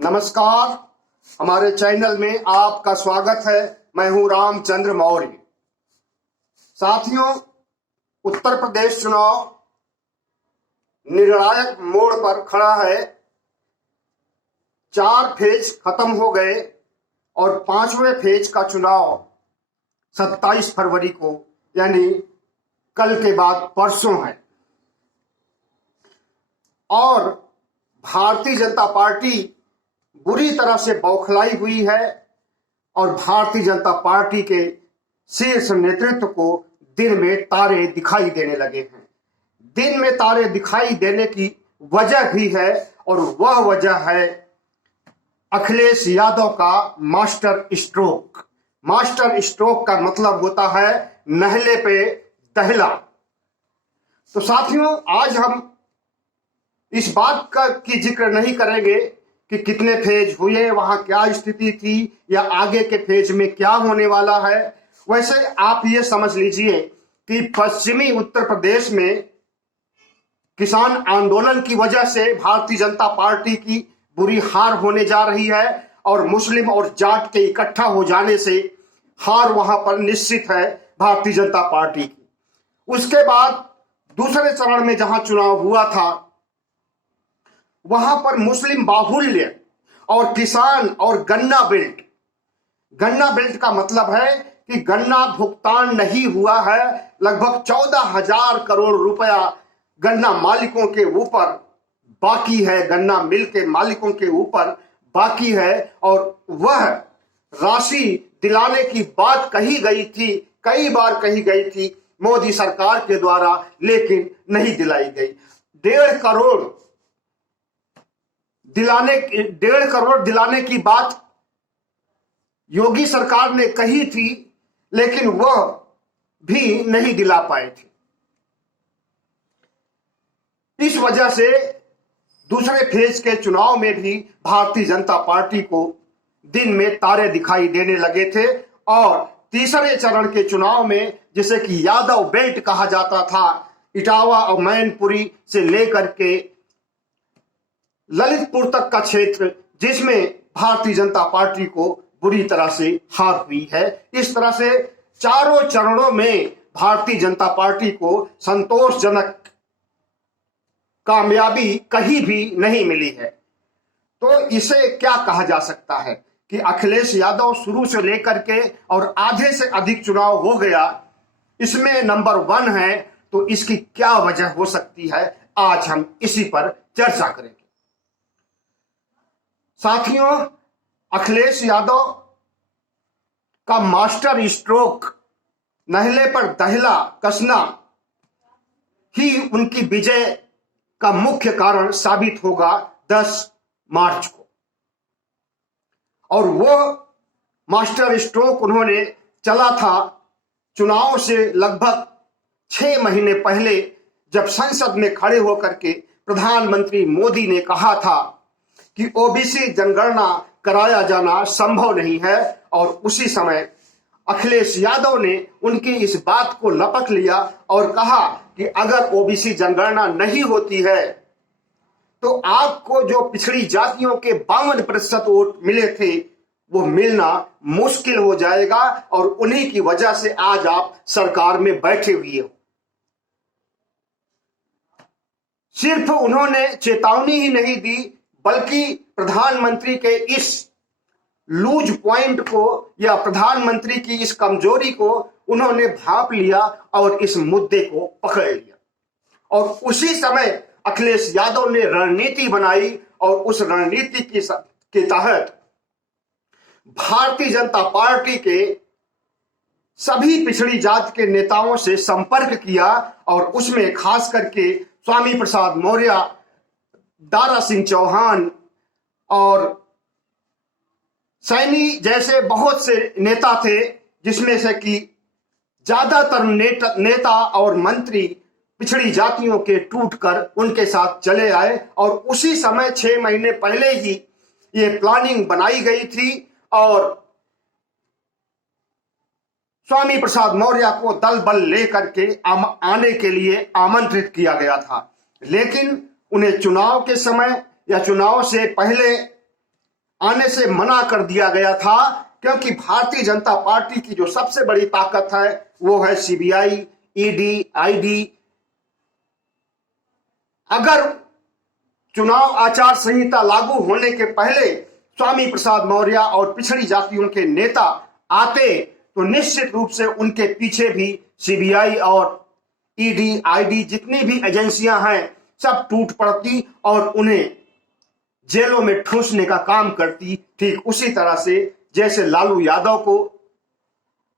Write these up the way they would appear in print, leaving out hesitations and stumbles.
नमस्कार। हमारे चैनल में आपका स्वागत है। मैं हूं रामचंद्र मौर्य। साथियों, उत्तर प्रदेश चुनाव निर्णायक मोड़ पर खड़ा है। 4 फेज खत्म हो गए और 5वें फेज का चुनाव 27 फरवरी को यानी कल के बाद परसों है। और भारतीय जनता पार्टी बुरी तरह से बौखलाई हुई है और भारतीय जनता पार्टी के शीर्ष नेतृत्व को दिन में तारे दिखाई देने लगे हैं। दिन में तारे दिखाई देने की वजह भी है और वह वजह है अखिलेश यादव का मास्टर स्ट्रोक। मास्टर स्ट्रोक का मतलब होता है नहले पे दहला। तो साथियों, आज हम इस बात का की जिक्र नहीं करेंगे कि कितने फेज हुए, वहां क्या स्थिति थी या आगे के फेज में क्या होने वाला है। वैसे आप ये समझ लीजिए कि पश्चिमी उत्तर प्रदेश में किसान आंदोलन की वजह से भारतीय जनता पार्टी की बुरी हार होने जा रही है और मुस्लिम और जाट के इकट्ठा हो जाने से हार वहां पर निश्चित है भारतीय जनता पार्टी की। उसके बाद दूसरे चरण में जहां चुनाव हुआ था वहां पर मुस्लिम बाहुल्य और किसान और गन्ना बेल्ट का मतलब है कि गन्ना भुगतान नहीं हुआ है। लगभग 14,000 करोड़ रुपया गन्ना मालिकों के ऊपर बाकी है, गन्ना मिल के मालिकों के ऊपर बाकी है और वह राशि दिलाने की बात कही गई थी, कई बार कही गई थी मोदी सरकार के द्वारा, लेकिन नहीं दिलाई गई। 1.5 करोड़ दिलाने की बात योगी सरकार ने कही थी, लेकिन वह भी नहीं दिला पाए थे। इस वजह से दूसरे फेज के चुनाव में भी भारतीय जनता पार्टी को दिन में तारे दिखाई देने लगे थे और तीसरे चरण के चुनाव में, जिसे कि यादव बेल्ट कहा जाता था, इटावा और मैनपुरी से लेकर के ललितपुर तक का क्षेत्र, जिसमें भारतीय जनता पार्टी को बुरी तरह से हार हुई है। इस तरह से चारों चरणों में भारतीय जनता पार्टी को संतोषजनक कामयाबी कहीं भी नहीं मिली है। तो इसे क्या कहा जा सकता है कि अखिलेश यादव शुरू से लेकर के और आधे से अधिक चुनाव हो गया, इसमें नंबर 1 है। तो इसकी क्या वजह हो सकती है, आज हम इसी पर चर्चा करेंगे। साथियों, अखिलेश यादव का मास्टर स्ट्रोक, नहले पर दहला कसना ही उनकी विजय का मुख्य कारण साबित होगा 10 मार्च को। और वो मास्टर स्ट्रोक उन्होंने चला था चुनाव से लगभग 6 महीने पहले, जब संसद में खड़े होकर के प्रधानमंत्री मोदी ने कहा था कि ओबीसी जनगणना कराया जाना संभव नहीं है। और उसी समय अखिलेश यादव ने उनकी इस बात को लपक लिया और कहा कि अगर ओबीसी जनगणना नहीं होती है तो आपको जो पिछड़ी जातियों के 52% वोट मिले थे वो मिलना मुश्किल हो जाएगा और उन्हीं की वजह से आज आप सरकार में बैठे हुए हो। सिर्फ उन्होंने चेतावनी ही नहीं दी, बल्कि प्रधानमंत्री के इस लूज पॉइंट को या प्रधानमंत्री की इस कमजोरी को उन्होंने भांप लिया और इस मुद्दे को पकड़ लिया। और उसी समय अखिलेश यादव ने रणनीति बनाई और उस रणनीति के तहत भारतीय जनता पार्टी के सभी पिछड़ी जाति के नेताओं से संपर्क किया और उसमें खास करके स्वामी प्रसाद मौर्य, दारा सिंह चौहान और सैनी जैसे बहुत से नेता थे, जिसमें से कि ज्यादातर नेता और मंत्री पिछड़ी जातियों के टूटकर उनके साथ चले आए। और उसी समय 6 महीने पहले ही ये प्लानिंग बनाई गई थी और स्वामी प्रसाद मौर्य को दल बल लेकर के आने के लिए आमंत्रित किया गया था। लेकिन उन्हें चुनाव के समय या चुनाव से पहले आने से मना कर दिया गया था, क्योंकि भारतीय जनता पार्टी की जो सबसे बड़ी ताकत है वो है सीबीआई, ईडी, आईडी। अगर चुनाव आचार संहिता लागू होने के पहले स्वामी प्रसाद मौर्य और पिछड़ी जातियों के नेता आते तो निश्चित रूप से उनके पीछे भी सीबीआई और ईडी, आईडी जितनी भी एजेंसियां हैं सब टूट पड़ती और उन्हें जेलों में ठूंसने का काम करती, ठीक उसी तरह से जैसे लालू यादव को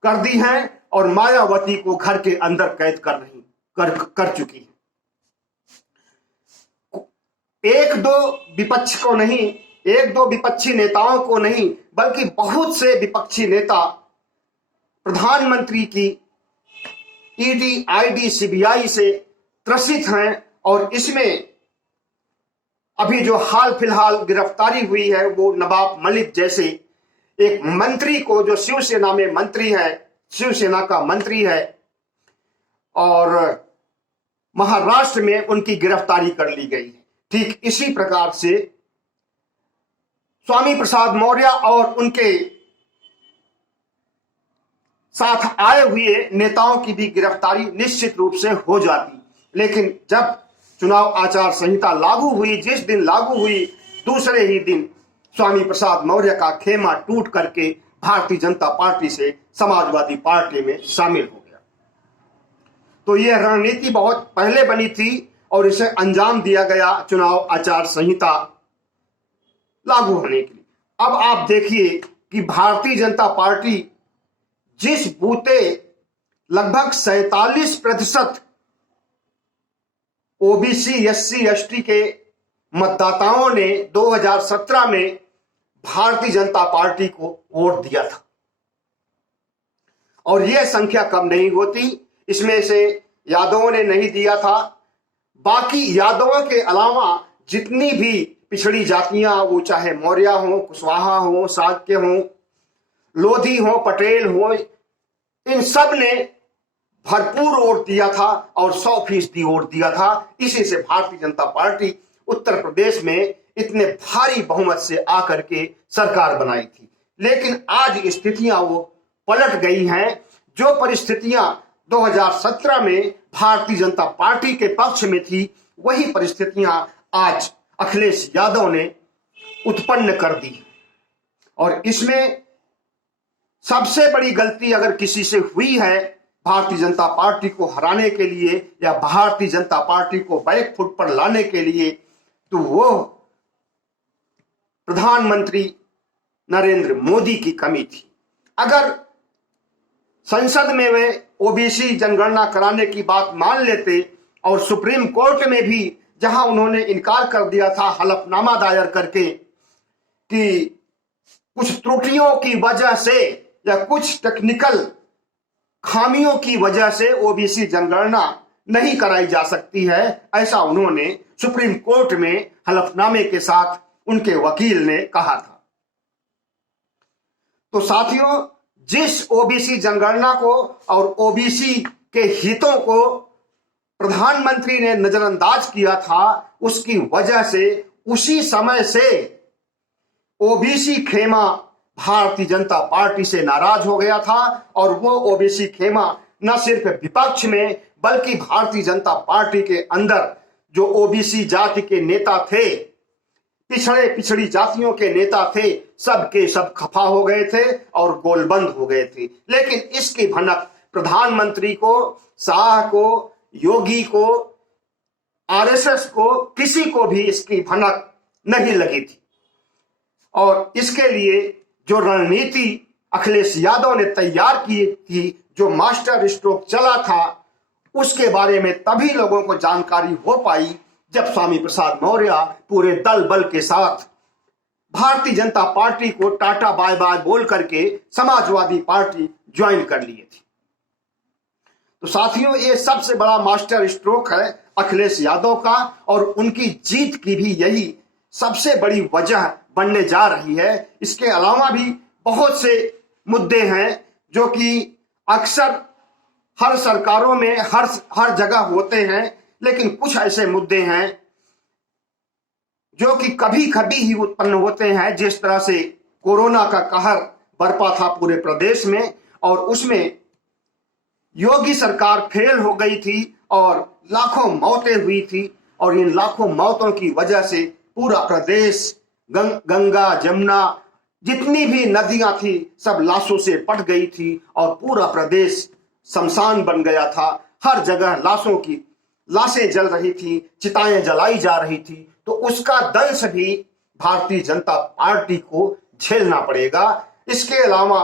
कर दी है और मायावती को घर के अंदर कैद कर चुकी है। एक दो विपक्ष को नहीं, एक दो विपक्षी नेताओं को नहीं, बल्कि बहुत से विपक्षी नेता प्रधानमंत्री की ईडी, आईडी, सीबीआई से त्रसित हैं। और इसमें अभी जो हाल फिलहाल गिरफ्तारी हुई है वो नवाब मलिक जैसे एक मंत्री को, जो शिवसेना में मंत्री है, शिवसेना का मंत्री है, और महाराष्ट्र में उनकी गिरफ्तारी कर ली गई है। ठीक इसी प्रकार से स्वामी प्रसाद मौर्य और उनके साथ आए हुए नेताओं की भी गिरफ्तारी निश्चित रूप से हो जाती। लेकिन जब चुनाव आचार संहिता लागू हुई, जिस दिन लागू हुई दूसरे ही दिन स्वामी प्रसाद मौर्य का खेमा टूट करके भारतीय जनता पार्टी से समाजवादी पार्टी में शामिल हो गया। तो यह रणनीति बहुत पहले बनी थी और इसे अंजाम दिया गया चुनाव आचार संहिता लागू होने के लिए। अब आप देखिए कि भारतीय जनता पार्टी जिस बूते लगभग 47% ओबीसी, एससी, एसटी के मतदाताओं ने 2017 में भारतीय जनता पार्टी को वोट दिया था, और यह संख्या कम नहीं होती। इसमें से यादवों ने नहीं दिया था, बाकी यादवों के अलावा जितनी भी पिछड़ी जातियां, वो चाहे मौर्य हो, कुशवाहा हो, शाक्य हो, लोधी हो, पटेल हो, इन सब ने भरपूर वोट दिया था और 100% वोट दिया था। इसी से भारतीय जनता पार्टी उत्तर प्रदेश में इतने भारी बहुमत से आकर के सरकार बनाई थी। लेकिन आज स्थितियां वो पलट गई हैं। जो परिस्थितियां 2017 में भारतीय जनता पार्टी के पक्ष में थी, वही परिस्थितियां आज अखिलेश यादव ने उत्पन्न कर दी। और इसमें सबसे बड़ी गलती अगर किसी से हुई है भारतीय जनता पार्टी को हराने के लिए या भारतीय जनता पार्टी को बैक फुट पर लाने के लिए, तो वो प्रधानमंत्री नरेंद्र मोदी की कमी थी। अगर संसद में वे ओबीसी जनगणना कराने की बात मान लेते और सुप्रीम कोर्ट में भी जहां उन्होंने इनकार कर दिया था हलफनामा दायर करके कि कुछ त्रुटियों की वजह से या कुछ टेक्निकल खामियों की वजह से ओबीसी जनगणना नहीं कराई जा सकती है, ऐसा उन्होंने सुप्रीम कोर्ट में हलफनामे के साथ उनके वकील ने कहा था। तो साथियों, जिस ओबीसी जनगणना को और ओबीसी के हितों को प्रधानमंत्री ने नजरअंदाज किया था, उसकी वजह से उसी समय से ओबीसी खेमा भारतीय जनता पार्टी से नाराज हो गया था। और वो ओबीसी खेमा न सिर्फ विपक्ष में बल्कि भारतीय जनता पार्टी के अंदर जो ओबीसी जाति के नेता थे, पिछड़ी जातियों के नेता थे, सब के सब खफा हो गए थे और गोलबंद हो गए थे। लेकिन इसकी भनक प्रधानमंत्री को, शाह को, योगी को, आरएसएस को, किसी को भी इसकी भनक नहीं लगी थी। और इसके लिए जो रणनीति अखिलेश यादव ने तैयार की थी, जो मास्टर स्ट्रोक चला था, उसके बारे में तभी लोगों को जानकारी हो पाई जब स्वामी प्रसाद मौर्य पूरे दल बल के साथ भारतीय जनता पार्टी को टाटा बाय बाय बोल करके समाजवादी पार्टी ज्वाइन कर लिए थी। तो साथियों, ये सबसे बड़ा मास्टर स्ट्रोक है अखिलेश यादव का, और उनकी जीत की भी यही सबसे बड़ी वजह बनने जा रही है। इसके अलावा भी बहुत से मुद्दे हैं जो कि अक्सर हर सरकारों में हर जगह होते हैं, लेकिन कुछ ऐसे मुद्दे हैं जो कि कभी कभी ही उत्पन्न होते हैं। जिस तरह से कोरोना का कहर बरपा था पूरे प्रदेश में, और उसमें योगी सरकार फेल हो गई थी और लाखों मौतें हुई थी, और इन लाखों मौतों की वजह से पूरा प्रदेश गंगा जमुना जितनी भी नदियां थी सब लाशों से पट गई थी, और पूरा प्रदेश शमशान बन गया था। हर जगह लाशें जल रही थी, चिताएं जलाई जा रही थी। तो उसका दंश भी भारतीय जनता पार्टी को झेलना पड़ेगा। इसके अलावा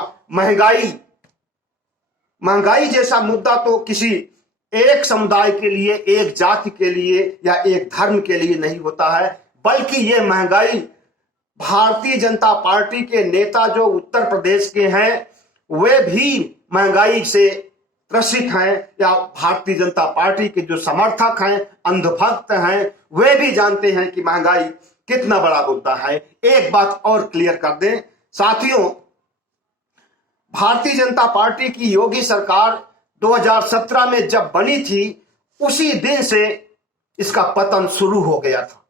महंगाई जैसा मुद्दा तो किसी एक समुदाय के लिए, एक जाति के लिए या एक धर्म के लिए नहीं होता है, बल्कि ये महंगाई भारतीय जनता पार्टी के नेता जो उत्तर प्रदेश के हैं वे भी महंगाई से त्रसित हैं, या भारतीय जनता पार्टी के जो समर्थक हैं, अंधभक्त हैं, वे भी जानते हैं कि महंगाई कितना बड़ा मुद्दा है। एक बात और क्लियर कर दें साथियों, भारतीय जनता पार्टी की योगी सरकार 2017 में जब बनी थी उसी दिन से इसका पतन शुरू हो गया था।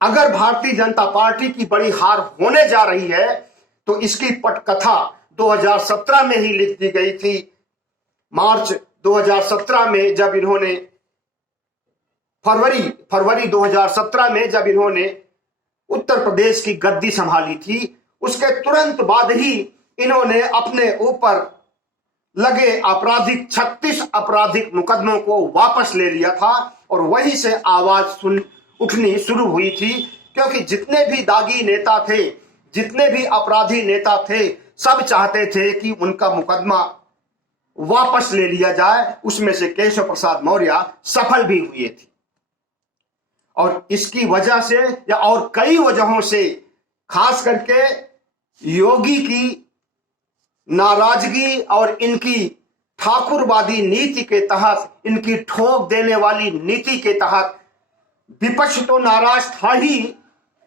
अगर भारतीय जनता पार्टी की बड़ी हार होने जा रही है तो इसकी पटकथा 2017 में ही लिख दी गई थी। मार्च 2017 में जब इन्होंने फरवरी 2017 में जब इन्होंने उत्तर प्रदेश की गद्दी संभाली थी, उसके तुरंत बाद ही इन्होंने अपने ऊपर लगे 36 आपराधिक मुकदमों को वापस ले लिया था, और वहीं से आवाज उठनी शुरू हुई थी। क्योंकि जितने भी दागी नेता थे, जितने भी अपराधी नेता थे, सब चाहते थे कि उनका मुकदमा वापस ले लिया जाए। उसमें से केशव प्रसाद मौर्य सफल भी हुए थे, और इसकी वजह से या और कई वजहों से, खास करके योगी की नाराजगी और इनकी ठाकुरवादी नीति के तहत, इनकी ठोक देने वाली नीति के तहत विपक्ष तो नाराज था ही,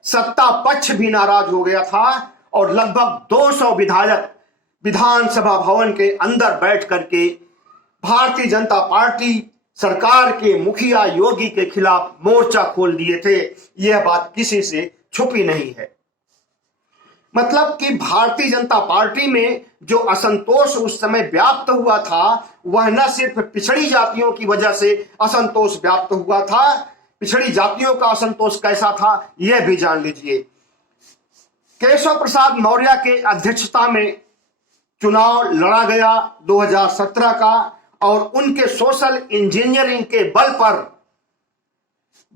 सत्ता पक्ष भी नाराज हो गया था, और लगभग 200 विधायक विधानसभा भवन के अंदर बैठ करके भारतीय जनता पार्टी सरकार के मुखिया योगी के खिलाफ मोर्चा खोल दिए थे। यह बात किसी से छुपी नहीं है। मतलब कि भारतीय जनता पार्टी में जो असंतोष उस समय व्याप्त हुआ था, वह न सिर्फ पिछड़ी जातियों की वजह से असंतोष व्याप्त हुआ था। पिछड़ी जातियों का असंतोष कैसा था यह भी जान लीजिए। केशव प्रसाद मौर्य के अध्यक्षता में चुनाव लड़ा गया 2017 का, और उनके सोशल इंजीनियरिंग के बल पर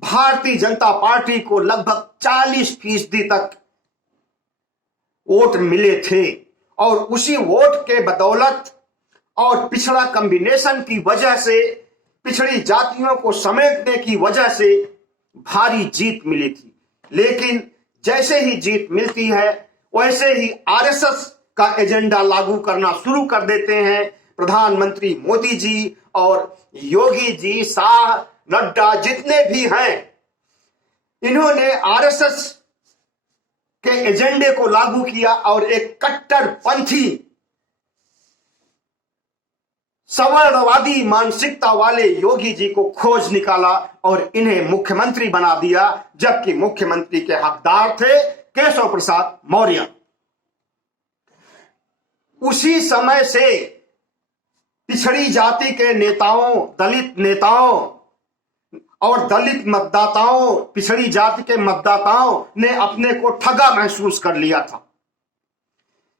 भारतीय जनता पार्टी को लगभग 40% तक वोट मिले थे, और उसी वोट के बदौलत और पिछड़ा कॉम्बिनेशन की वजह से, पिछड़ी जातियों को समेटने की वजह से भारी जीत मिली थी। लेकिन जैसे ही जीत मिलती है वैसे ही आरएसएस का एजेंडा लागू करना शुरू कर देते हैं प्रधानमंत्री मोदी जी और योगी जी, शाह, नड्डा जितने भी हैं। इन्होंने आरएसएस के एजेंडे को लागू किया और एक कट्टरपंथी सवर्णवादी मानसिकता वाले योगी जी को खोज निकाला और इन्हें मुख्यमंत्री बना दिया, जबकि मुख्यमंत्री के हकदार थे केशव प्रसाद मौर्य। उसी समय से पिछड़ी जाति के नेताओं, दलित नेताओं और दलित मतदाताओं, पिछड़ी जाति के मतदाताओं ने अपने को ठगा महसूस कर लिया था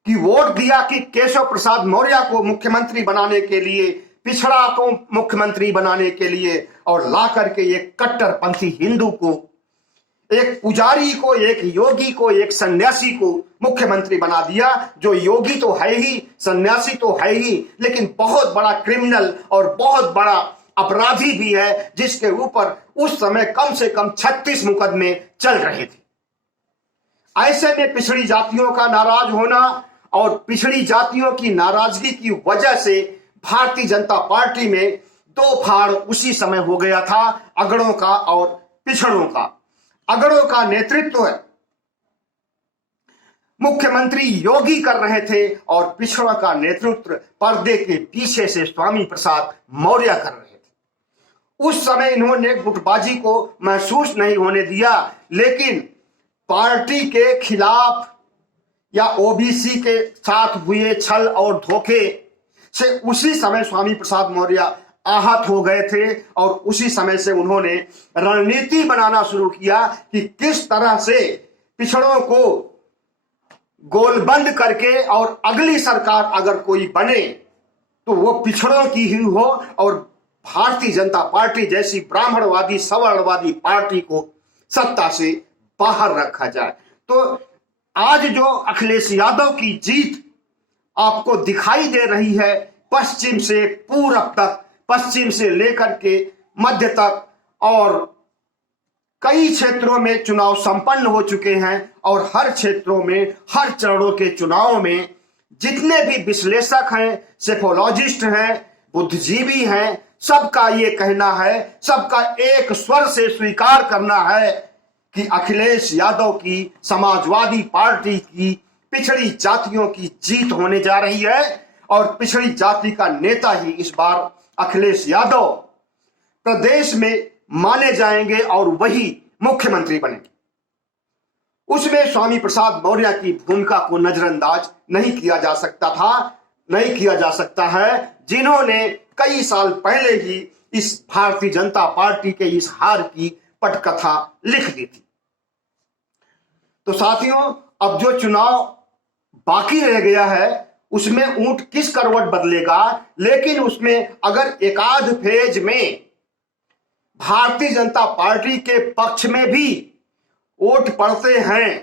कि वोट दिया कि केशव प्रसाद मौर्य को मुख्यमंत्री बनाने के लिए, पिछड़ा को मुख्यमंत्री बनाने के लिए, और ला करके एक कट्टरपंथी हिंदू को, एक पुजारी को, एक योगी को, एक सन्यासी को मुख्यमंत्री बना दिया। जो योगी तो है ही, सन्यासी तो है ही, लेकिन बहुत बड़ा क्रिमिनल और बहुत बड़ा अपराधी भी है, जिसके ऊपर उस समय कम से कम 36 मुकदमे चल रहे थे। ऐसे में पिछड़ी जातियों का नाराज होना और पिछड़ी जातियों की नाराजगी की वजह से भारतीय जनता पार्टी में दो फाड़ उसी समय हो गया था, अगड़ों का और पिछड़ों का। अगड़ों का नेतृत्व मुख्यमंत्री योगी कर रहे थे और पिछड़ों का नेतृत्व पर्दे के पीछे से स्वामी प्रसाद मौर्य कर रहे थे। उस समय इन्होंने गुटबाजी को महसूस नहीं होने दिया, लेकिन पार्टी के खिलाफ या ओबीसी के साथ हुए छल और धोखे से उसी समय स्वामी प्रसाद मौर्य आहत हो गए थे और उसी समय से उन्होंने रणनीति बनाना शुरू किया कि किस तरह से पिछड़ों को गोलबंद करके और अगली सरकार अगर कोई बने तो वो पिछड़ों की ही हो और भारतीय जनता पार्टी जैसी ब्राह्मणवादी सवर्णवादी पार्टी को सत्ता से बाहर रखा जाए। तो आज जो अखिलेश यादव की जीत आपको दिखाई दे रही है, पश्चिम से पूरब तक, पश्चिम से लेकर के मध्य तक, और कई क्षेत्रों में चुनाव संपन्न हो चुके हैं और हर क्षेत्रों में, हर चरणों के चुनाव में जितने भी विश्लेषक हैं, सेफोलॉजिस्ट हैं, बुद्धिजीवी हैं, सबका ये कहना है, सबका एक स्वर से स्वीकार करना है कि अखिलेश यादव की समाजवादी पार्टी की पिछड़ी जातियों की जीत होने जा रही है और पिछड़ी जाति का नेता ही इस बार अखिलेश यादव प्रदेश में माने जाएंगे और वही मुख्यमंत्री बनेंगे। उसमें स्वामी प्रसाद मौर्य की भूमिका को नजरअंदाज नहीं किया जा सकता था, नहीं किया जा सकता है, जिन्होंने कई साल पहले ही इस भारतीय जनता पार्टी के इस हार की पटकथा लिख दी थी। तो साथियों, अब जो चुनाव बाकी रह गया है उसमें ऊंट किस करवट बदलेगा, लेकिन उसमें अगर एकाध फेज में भारतीय जनता पार्टी के पक्ष में भी वोट पड़ते हैं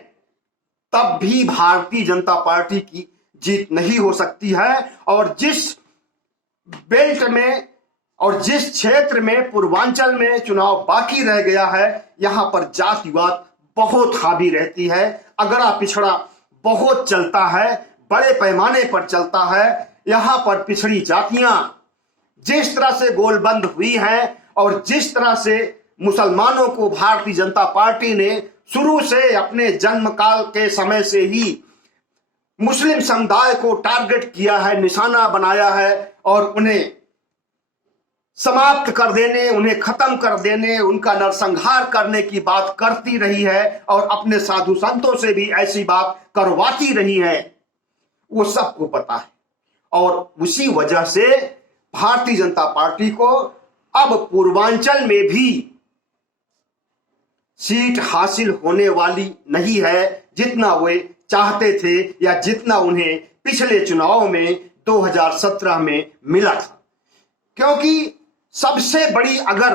तब भी भारतीय जनता पार्टी की जीत नहीं हो सकती है। और जिस बेल्ट में और जिस क्षेत्र में पूर्वांचल में चुनाव बाकी रह गया है, यहां पर जातिवाद बहुत हावी रहती है, अगड़ा पिछड़ा बहुत चलता है, बड़े पैमाने पर चलता है। यहां पर पिछड़ी जातियां जिस तरह से गोलबंद हुई हैं और जिस तरह से मुसलमानों को भारतीय जनता पार्टी ने शुरू से अपने जन्म काल के समय से ही मुस्लिम समुदाय को टारगेट किया है, निशाना बनाया है और उन्हें समाप्त कर देने, उन्हें खत्म कर देने, उनका नरसंहार करने की बात करती रही है और अपने साधु संतों से भी ऐसी बात करवाती रही है, वो सबको पता है। और उसी वजह से भारतीय जनता पार्टी को अब पूर्वांचल में भी सीट हासिल होने वाली नहीं है जितना वे चाहते थे या जितना उन्हें पिछले चुनाव में 2017 में मिला था। क्योंकि सबसे बड़ी अगर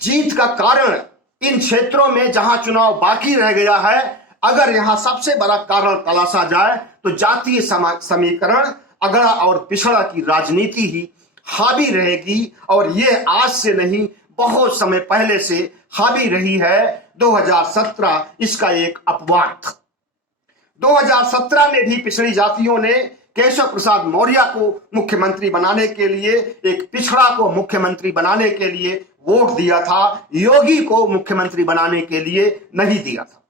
जीत का कारण इन क्षेत्रों में जहां चुनाव बाकी रह गया है, अगर यहां सबसे बड़ा कारण तलाशा जाए तो जातीय समीकरण, अगड़ा और पिछड़ा की राजनीति ही हावी रहेगी। और ये आज से नहीं, बहुत समय पहले से हावी रही है। 2017 इसका एक अपवाद था। 2017 में भी पिछड़ी जातियों ने केशव प्रसाद मौर्य को मुख्यमंत्री बनाने के लिए, एक पिछड़ा को मुख्यमंत्री बनाने के लिए वोट दिया था, योगी को मुख्यमंत्री बनाने के लिए नहीं दिया था।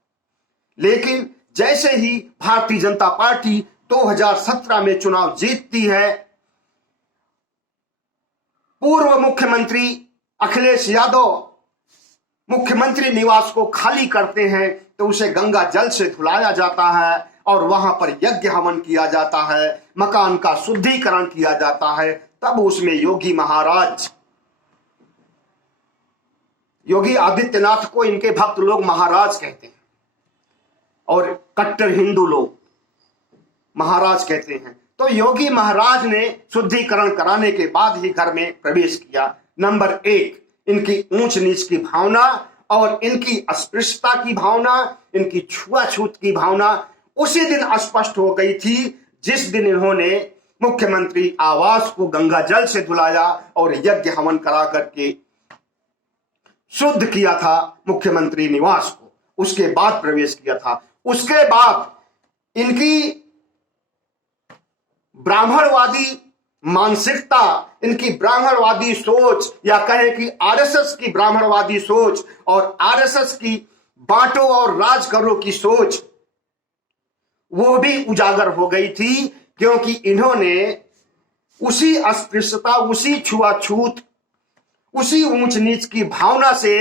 लेकिन जैसे ही भारतीय जनता पार्टी 2017 में चुनाव जीतती है, पूर्व मुख्यमंत्री अखिलेश यादव मुख्यमंत्री निवास को खाली करते हैं तो उसे गंगा जल से धुलाया जाता है और वहां पर यज्ञ हवन किया जाता है, मकान का शुद्धिकरण किया जाता है। तब उसमें योगी महाराज, योगी आदित्यनाथ को इनके भक्त लोग महाराज कहते हैं और कट्टर हिंदू लोग महाराज कहते हैं। तो योगी महाराज ने शुद्धिकरण कराने के बाद ही घर में प्रवेश किया। नंबर एक, इनकी ऊंच नीच की भावना और इनकी अस्पृश्यता की भावना, इनकी छुआछूत की भावना उसी दिन स्पष्ट हो गई थी जिस दिन इन्होंने मुख्यमंत्री आवास को गंगा जल से धुलाया और यज्ञ हवन करा करके शुद्ध किया था मुख्यमंत्री निवास को, उसके बाद प्रवेश किया था। उसके बाद इनकी ब्राह्मणवादी मानसिकता, इनकी ब्राह्मणवादी सोच या कहें कि आरएसएस की ब्राह्मणवादी सोच और आरएसएस की बांटो और राज करो की सोच, वो भी उजागर हो गई थी। क्योंकि इन्होंने उसी अस्पृश्यता, उसी छुआछूत उसी ऊंच नीच की भावना से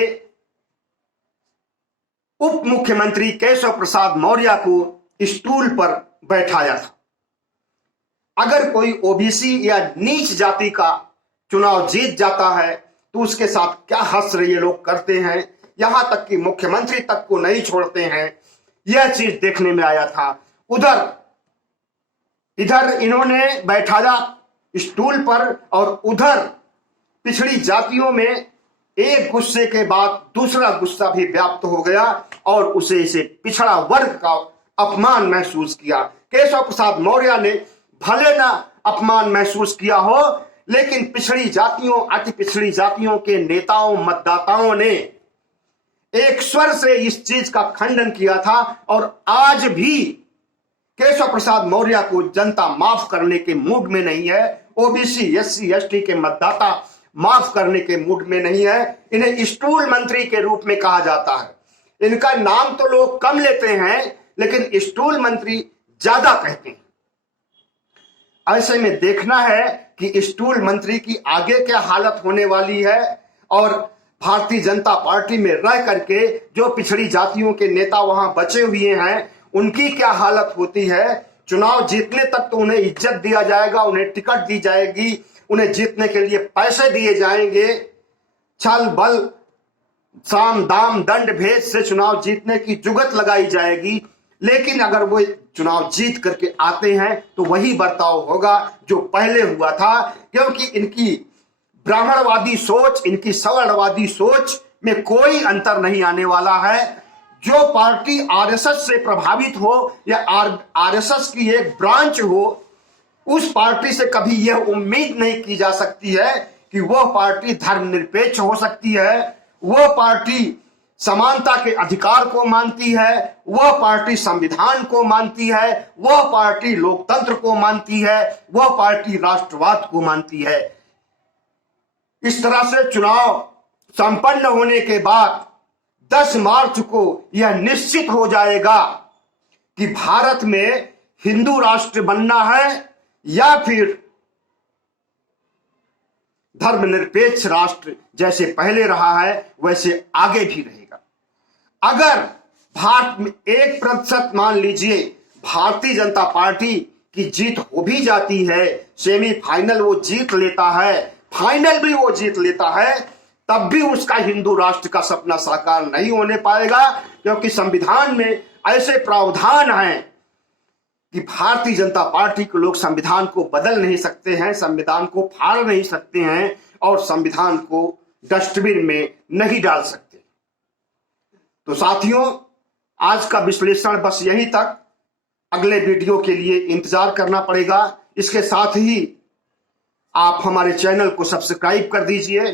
उप मुख्यमंत्री केशव प्रसाद मौर्य को स्टूल पर बैठाया था। अगर कोई ओबीसी या नीच जाति का चुनाव जीत जाता है तो उसके साथ क्या हश्र ये लोग करते हैं, यहां तक कि मुख्यमंत्री तक को नहीं छोड़ते हैं, यह चीज देखने में आया था। इधर इन्होंने बैठाया स्टूल पर और उधर पिछड़ी जातियों में एक गुस्से के बाद दूसरा गुस्सा भी व्याप्त हो गया और उसे इसे पिछड़ा वर्ग का अपमान महसूस किया। केशव प्रसाद मौर्य ने भले ना अपमान महसूस किया हो, लेकिन पिछड़ी जातियों, अति पिछड़ी जातियों के नेताओं, मतदाताओं ने एक स्वर से इस चीज का खंडन किया था और आज भी केशव प्रसाद मौर्य को जनता माफ करने के मूड में नहीं है। ओबीसी, एससी, एसटी के मतदाता माफ करने के मूड में नहीं है। इन्हें स्टूल मंत्री के रूप में कहा जाता है। इनका नाम तो लोग कम लेते हैं, लेकिन स्टूल मंत्री ज्यादा कहते हैं। ऐसे में देखना है कि स्टूल मंत्री की आगे क्या हालत होने वाली है और भारतीय जनता पार्टी में रह करके जो पिछड़ी जातियों के नेता वहां बचे हुए हैं उनकी क्या हालत होती है। चुनाव जीतने तक तो उन्हें इज्जत दिया जाएगा, उन्हें टिकट दी जाएगी, उन्हें जीतने के लिए पैसे दिए जाएंगे, छल बल साम दाम दंड भेद से चुनाव जीतने की जुगत लगाई जाएगी। लेकिन अगर वो चुनाव जीत करके आते हैं तो वही बर्ताव होगा जो पहले हुआ था, क्योंकि इनकी ब्राह्मणवादी सोच, इनकी सवर्णवादी सोच में कोई अंतर नहीं आने वाला है। जो पार्टी आरएसएस से प्रभावित हो या आरएसएस की एक ब्रांच हो, उस पार्टी से कभी यह उम्मीद नहीं की जा सकती है कि वह पार्टी धर्मनिरपेक्ष हो सकती है, वह पार्टी समानता के अधिकार को मानती है, वह पार्टी संविधान को मानती है, वह पार्टी लोकतंत्र को मानती है, वह पार्टी राष्ट्रवाद को मानती है। इस तरह से चुनाव संपन्न होने के बाद 10 मार्च को यह निश्चित हो जाएगा कि भारत में हिंदू राष्ट्र बनना है या फिर धर्मनिरपेक्ष राष्ट्र जैसे पहले रहा है वैसे आगे भी रहेगा। अगर भारत में 1% मान लीजिए भारतीय जनता पार्टी की जीत हो भी जाती है, सेमीफाइनल वो जीत लेता है, फाइनल भी वो जीत लेता है, तब भी उसका हिंदू राष्ट्र का सपना साकार नहीं होने पाएगा, क्योंकि संविधान में ऐसे प्रावधान हैं कि भारतीय जनता पार्टी के लोग संविधान को बदल नहीं सकते हैं, संविधान को फाड़ नहीं सकते हैं और संविधान को डस्टबिन में नहीं डाल सकते। तो साथियों, आज का विश्लेषण बस यहीं तक। अगले वीडियो के लिए इंतजार करना पड़ेगा। इसके साथ ही आप हमारे चैनल को सब्सक्राइब कर दीजिए,